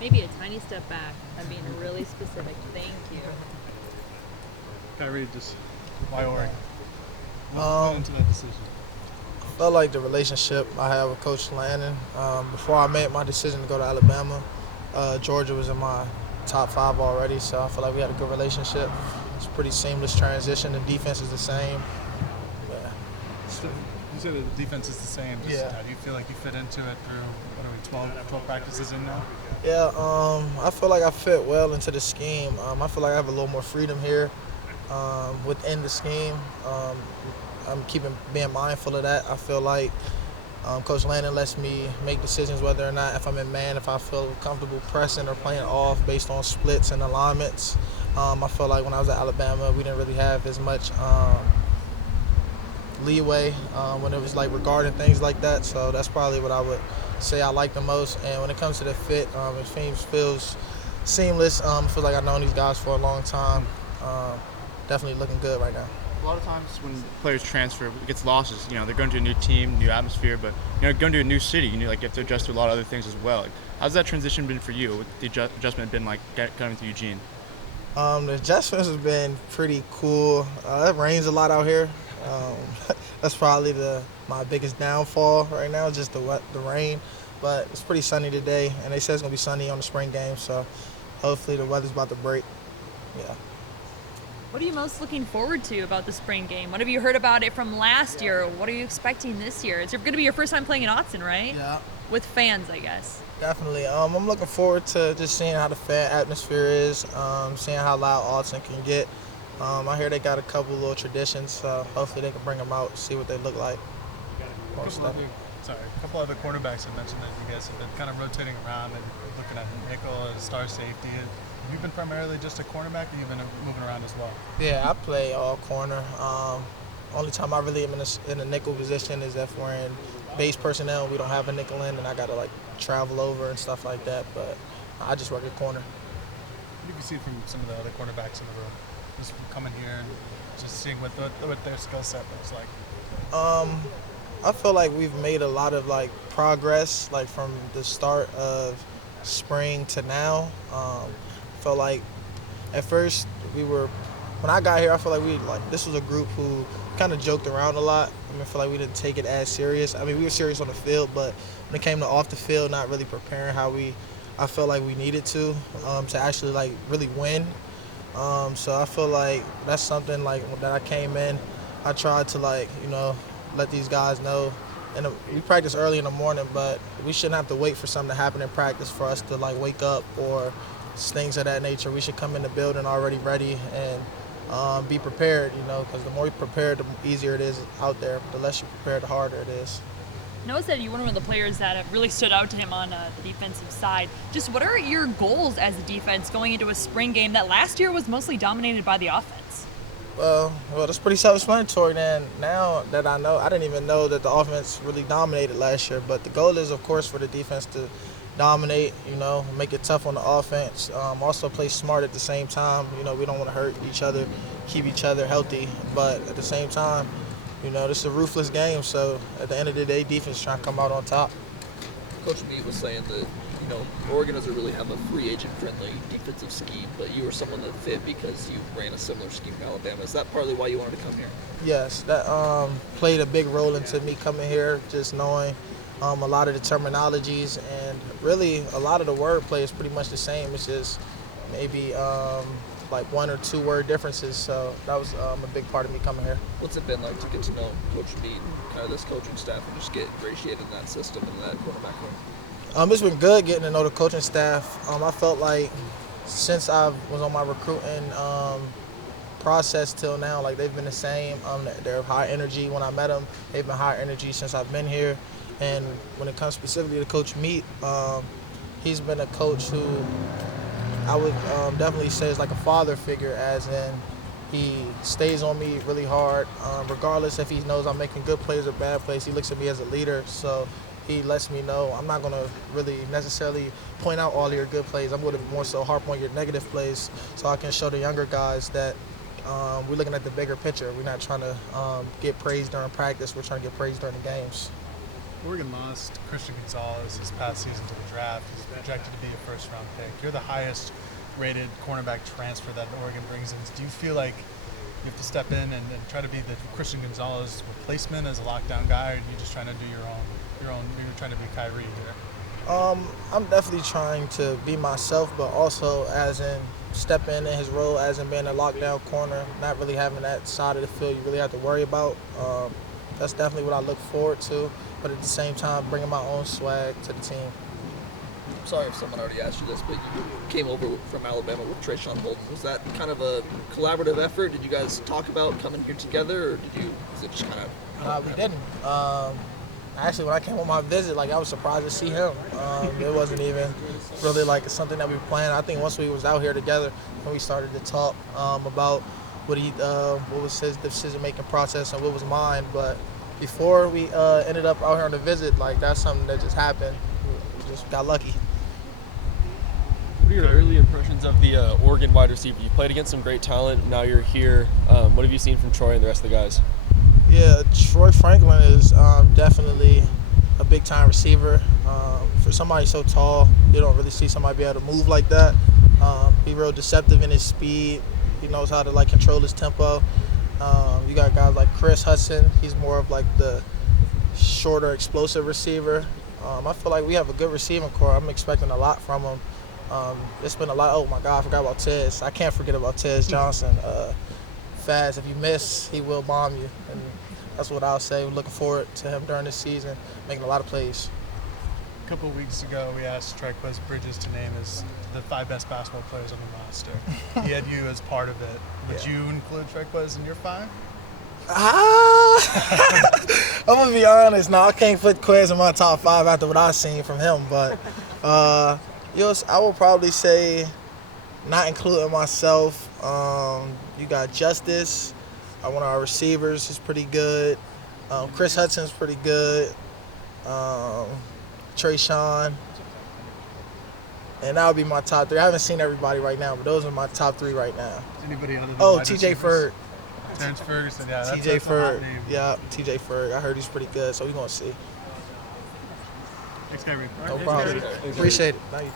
Maybe a tiny step back. I'm being really specific. Thank you. Khyree, just why Oregon? What went Um, into that decision? felt like the relationship I had with Coach Lannon. Before I made my decision to go to Alabama, Georgia was in my top five already, so I feel like we had a good relationship. It's a pretty seamless transition. The defense is the same. Yeah. So you said that the defense is the same. Just, Yeah. do you feel like you fit into it through, what are we, 12 practices in now? Yeah, I feel like I fit well into the scheme. I feel like I have a little more freedom here within the scheme. I'm being mindful of that. I feel like Coach Landon lets me make decisions whether or not if I'm in man, if I feel comfortable pressing or playing off based on splits and alignments. I feel like when I was at Alabama, we didn't really have as much leeway when it was like regarding things like that. So that's probably what I would say I like the most. And when it comes to the fit, it feels seamless. I feel like I've known these guys for a long time. Definitely looking good right now. A lot of times when players transfer, it gets losses. You know, they're going to a new team, new atmosphere, but going to a new city, you have to adjust to a lot of other things as well. Like, how's that transition been for you? What's the adjustment been like coming to Eugene? The adjustments has been pretty cool. It rains a lot out here. That's probably my biggest downfall right now, just the rain. But it's pretty sunny today, and they said it's gonna be sunny on the spring game. So hopefully the weather's about to break. Yeah. What are you most looking forward to about the spring game? What have you heard about it from last year? What are you expecting this year? It's going to be your first time playing in Autzen, right? Yeah. With fans, I guess. Definitely. I'm looking forward to just seeing how the fan atmosphere is, seeing how loud Autzen can get. I hear they got a couple little traditions, so hopefully they can bring them out, see what they look like. A couple other quarterbacks have mentioned that you guys have been kind of rotating around and looking at nickel as star safety. Have you been primarily just a cornerback, or you've been moving around as well? Yeah, I play all corner. Only time I really am in a nickel position is if we're in base personnel and we don't have a nickel in, and I gotta like travel over and stuff like that. But I just work at corner. What do you see from some of the other cornerbacks in the room? Just from coming here and just seeing what their skill set looks like. I feel like we've made a lot of like progress, like from the start of spring to now. Felt like at first when I got here, I feel like this was a group who kind of joked around a lot. I feel like we didn't take it as serious. We were serious on the field, but when it came to off the field, not really preparing how I felt like we needed to actually like really win. So I feel like that's something like that I came in. I tried to let these guys know. And we practice early in the morning, but we shouldn't have to wait for something to happen in practice for us to like wake up or things of that nature. We should come in the building already ready and be prepared, because the more you're prepared, the easier it is out there. The less you're prepared, the harder it is. Noah said you were one of the players that have really stood out to him on the defensive side. Just what are your goals as a defense going into a spring game that last year was mostly dominated by the offense? Well, that's pretty self-explanatory then. Now that I know, I didn't even know that the offense really dominated last year. But the goal is, of course, for the defense to dominate, make it tough on the offense. Also play smart at the same time. We don't want to hurt each other, keep each other healthy. But at the same time, this is a ruthless game. So at the end of the day, defense trying to come out on top. Coach Meade was saying that, Oregon doesn't really have a free agent-friendly defensive scheme, but you were someone that fit because you ran a similar scheme in Alabama. Is that partly why you wanted to come here? Yes, that played a big role into me coming here, just knowing a lot of the terminologies, and really a lot of the wordplay is pretty much the same. It's just maybe like 1 or 2 word differences. So that was a big part of me coming here. What's it been like to get to know Coach Meade and kind of this coaching staff and just get ingratiated in that system and that quarterback room? It's been good getting to know the coaching staff. I felt like since I was on my recruiting process till now, like they've been the same. They're high energy. When I met them, they've been high energy since I've been here. And when it comes specifically to Coach Meade, he's been a coach who I would definitely say is like a father figure, as in he stays on me really hard. Regardless if he knows I'm making good plays or bad plays, he looks at me as a leader. So he lets me know I'm not going to really necessarily point out all your good plays. I'm going to more so harp on your negative plays so I can show the younger guys that we're looking at the bigger picture. We're not trying to get praised during practice. We're trying to get praised during the games. Oregon lost Christian Gonzalez this past season to the draft. He's projected to be a first-round pick. You're the highest-rated cornerback transfer that Oregon brings in. Do you feel like you have to step in and try to be the Christian Gonzalez replacement as a lockdown guy, or are you just trying to do your own? You're trying to be Khyree here. I'm definitely trying to be myself, but also as in step in his role as in being a lockdown corner, not really having that side of the field you really have to worry about. That's definitely what I look forward to, but at the same time, bringing my own swag to the team. I'm sorry if someone already asked you this, but you came over from Alabama with Trayshawn Holden. Was that kind of a collaborative effort? Did you guys talk about coming here together, or was it just kind of? We didn't. Actually, when I came on my visit, I was surprised to see him. It wasn't even really something that we were planning. I think once we was out here together, when we started to talk about what was his decision-making process and what was mine. But before we ended up out here on the visit, that's something that just happened. We just got lucky. What are your early impressions of the Oregon wide receiver? You played against some great talent. Now you're here. What have you seen from Troy and the rest of the guys? Yeah, Troy Franklin is definitely a big-time receiver. For somebody so tall, you don't really see somebody be able to move like that. He's real deceptive in his speed. He knows how to control his tempo. You got guys like Chris Hudson. He's more of the shorter, explosive receiver. I feel like we have a good receiving core. I'm expecting a lot from him. It's been a lot. Oh my God, I forgot about Tez. I can't forget about Tez Johnson. Fast. If you miss, he will bomb you, and that's what I'll say. We're looking forward to him during this season, making a lot of plays. A couple of weeks ago, we asked Trequez Bridges to name the 5 best basketball players on the roster. He had you as part of it. Would you include Trequez in your 5? I'm gonna be honest. No, I can't put Quez in my top 5 after what I've seen from him. But I will probably say, not including myself. You got Justice, one of our receivers is pretty good. Chris Hudson's pretty good. Trayshawn. And that would be my top 3. I haven't seen everybody right now, but those are my top 3 right now. Anybody other than TJ Ferg. Terrence Ferguson, yeah. That's TJ a hot Ferg. name. Yeah, TJ Ferg. I heard he's pretty good, so we're going to see. Thanks, Khyree. No problem. Appreciate it. Thank you.